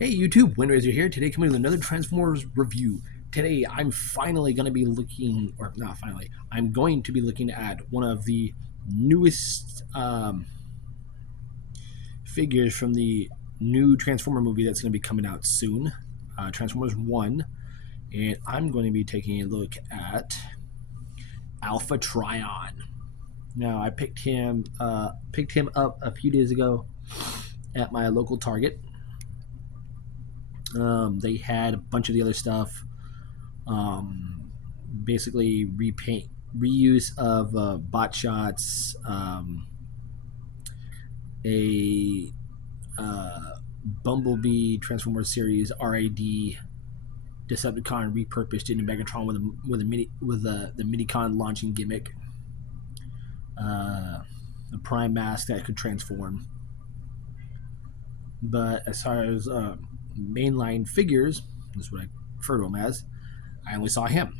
Hey YouTube, Windraiser here. Today coming with another Transformers review. Today I'm finally going to be looking, or not finally, I'm going to be looking at one of the newest figures from the new Transformer movie that's going to be coming out soon, Transformers 1. And I'm going to be taking a look at Alpha Trion. Now I picked him up a few days ago at my local Target. They had a bunch of the other stuff. Basically reuse of bot shots, a Bumblebee Transformers series RAD Decepticon repurposed into Megatron with the Minicon launching gimmick, the Prime mask that could transform. But as far as mainline figures, this is what I refer to them as, I only saw him.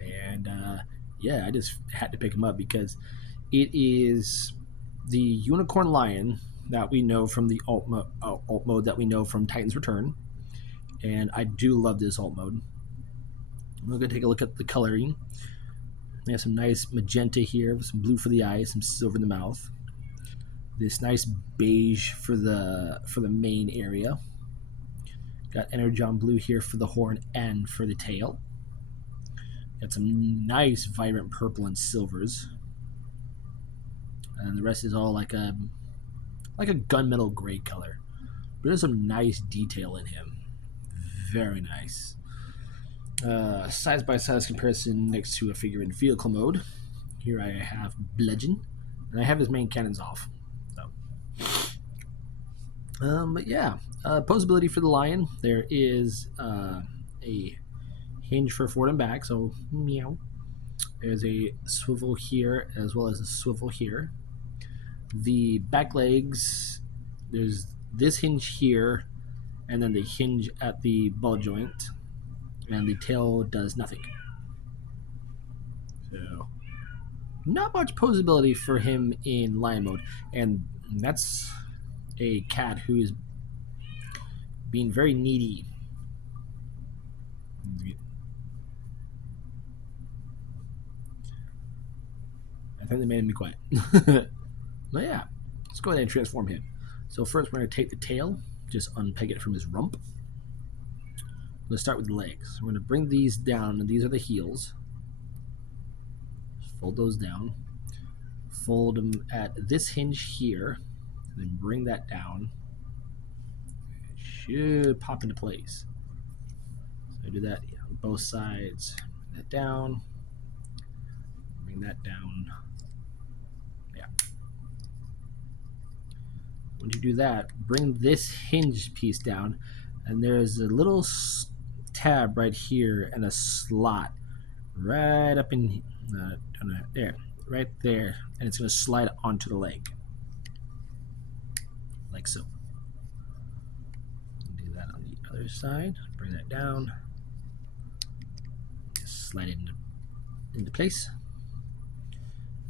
And yeah, I just had to pick him up because it is the Unicorn Lion that we know from the alt mode that we know from Titan's Return. And I do love this alt mode. We're going to take a look at the coloring. We have some nice magenta here, with some blue for the eyes, some silver in the mouth. This nice beige for the main area. Got Energon blue here for the horn and for the tail. Got some nice vibrant purple and silvers. And the rest is all like a gunmetal gray color. But there's some nice detail in him. Very nice. Size by size comparison next to a figure in vehicle mode. Here I have Bludgeon, and I have his main cannons off. But yeah, posability for the Lion. There is a hinge for forward and back, so meow. There's a swivel here as well as a swivel here. The back legs, there's this hinge here, and then the hinge at the ball joint, and the tail does nothing. So, not much posability for him in Lion mode, and that's a cat who is being very needy. I think they made him be quiet. But yeah, let's go ahead and transform him. So first we're going to take the tail, just unpeg it from his rump. Let's start with the legs. We're going to bring these down, and these are the heels. Just fold those down. Fold them at this hinge here, and then bring that down. It should pop into place. So do that on both sides. Bring that down. Bring that down. Yeah. Once you do that, bring this hinge piece down, and there's a little tab right here and a slot right up in there, right there, and it's going to slide onto the leg like so. Do that on the other side. Bring that down. Just slide it into place.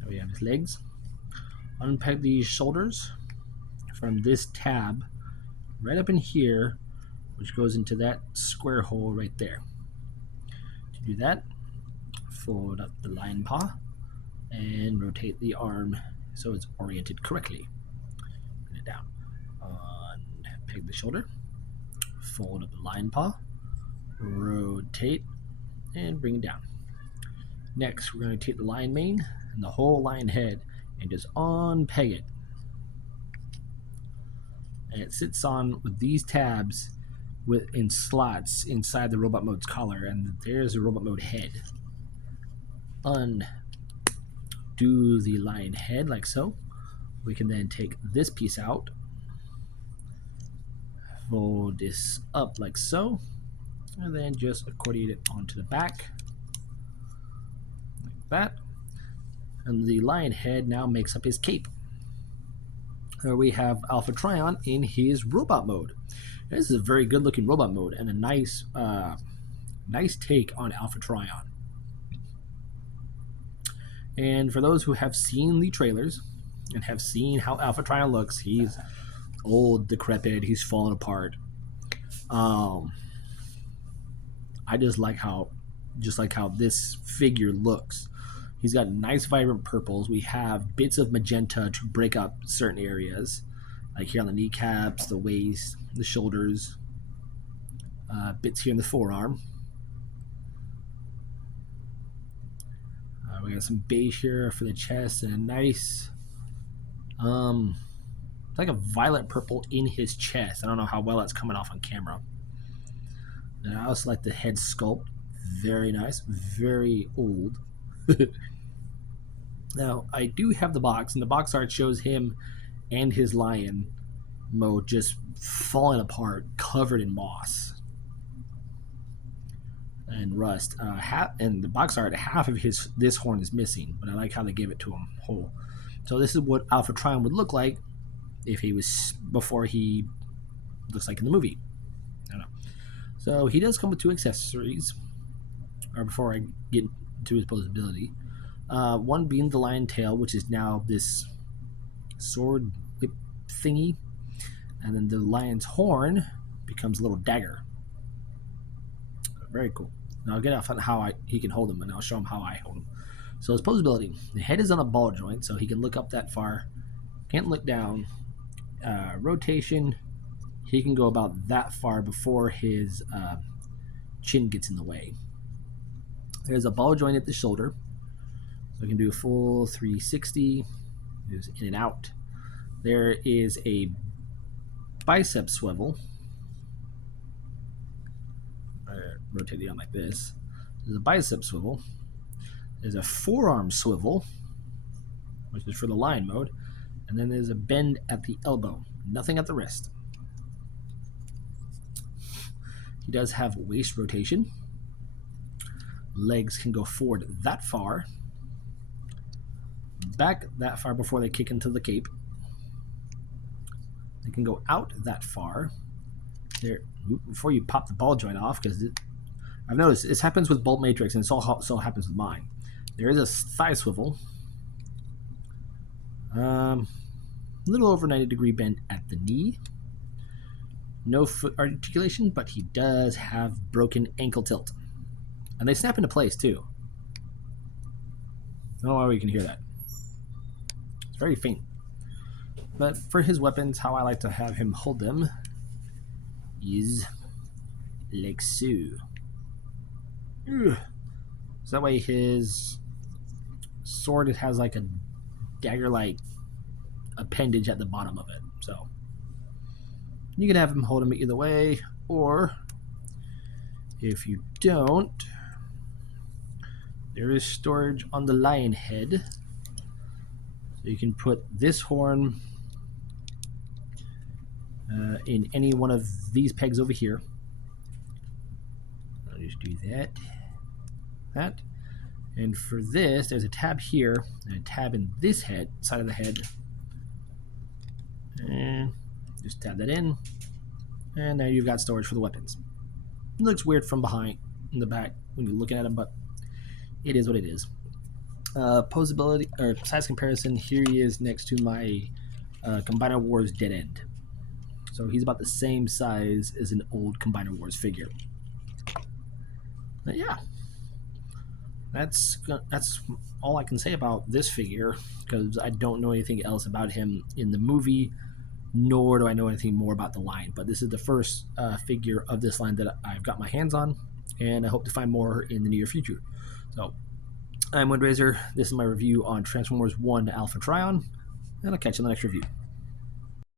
Now we have his legs. Unpeg these shoulders from this tab right up in here, which goes into that square hole right there. To do that, fold up the lion paw and rotate the arm so it's oriented correctly. Bring it down. Unpeg the shoulder, fold up the lion paw, rotate, and bring it down. Next, we're going to take the lion mane and the whole lion head and just unpeg it. And it sits on with these tabs in slots inside the robot mode's collar, and there's the robot mode head. Undo the lion head like so. We can then take this piece out, fold this up like so, and then just accordiate it onto the back like that. And the lion head now makes up his cape. There we have Alpha Trion in his robot mode. This is a very good looking robot mode and a nice take on Alpha Trion. And for those who have seen the trailers and have seen how Alpha Trion looks, he's old, decrepit. He's falling apart. Um, I just like how this figure looks. He's got nice, vibrant purples. We have bits of magenta to break up certain areas, like here on the kneecaps, the waist, the shoulders, bits here in the forearm. We got some beige here for the chest and a nice, it's like a violet purple in his chest. I don't know how well that's coming off on camera. And I also like the head sculpt. Very nice, very old. Now, I do have the box, and the box art shows him and his lion mode just falling apart, covered in moss and rust. And the box art, half of this horn is missing, but I like how they gave it to him whole. So this is what Alpha Trion would look like if he was before he looks like in the movie. I don't know. So he does come with 2 accessories. Or before I get to his posability, one being the lion tail, which is now this sword whip thingy, and then the lion's horn becomes a little dagger. Very cool. Now I'll get off on how he can hold him, and I'll show him how I hold him. So his posability: the head is on a ball joint, so he can look up that far, can't look down. Rotation: he can go about that far before his chin gets in the way. There's a ball joint at the shoulder, so I can do a full 360, moves in and out. There is a bicep swivel. Rotate the arm like this. There's a bicep swivel. There's a forearm swivel, which is for the lion mode. And then there's a bend at the elbow, nothing at the wrist. He does have waist rotation. Legs can go forward that far, back that far before they kick into the cape. They can go out that far. There, before you pop the ball joint off, because I've noticed this happens with Bolt Matrix, and so happens with mine. There is a thigh swivel. A little over 90-degree bend at the knee. No foot articulation, but he does have broken ankle tilt. And they snap into place, too. I don't know why we can hear that. It's very faint. But for his weapons, how I like to have him hold them is like so. So that way his sword, it has like a dagger-like appendage at the bottom of it. So you can have him hold him either way, or if you don't, there is storage on the lion head. So you can put this horn in any one of these pegs over here. I'll just do that. And for this, there's a tab here and a tab in this side of the head. And just tab that in. And now you've got storage for the weapons. It looks weird from behind, in the back, when you're looking at them, but it is what it is. Posability, or size comparison, here he is next to my Combiner Wars Dead End. So he's about the same size as an old Combiner Wars figure. But yeah, that's all I can say about this figure, because I don't know anything else about him in the movie, nor do I know anything more about the line. But this is the first figure of this line that I've got my hands on, and I hope to find more in the near future. So, I'm Windrazer. This is my review on Transformers 1 Alpha Trion, and I'll catch you in the next review.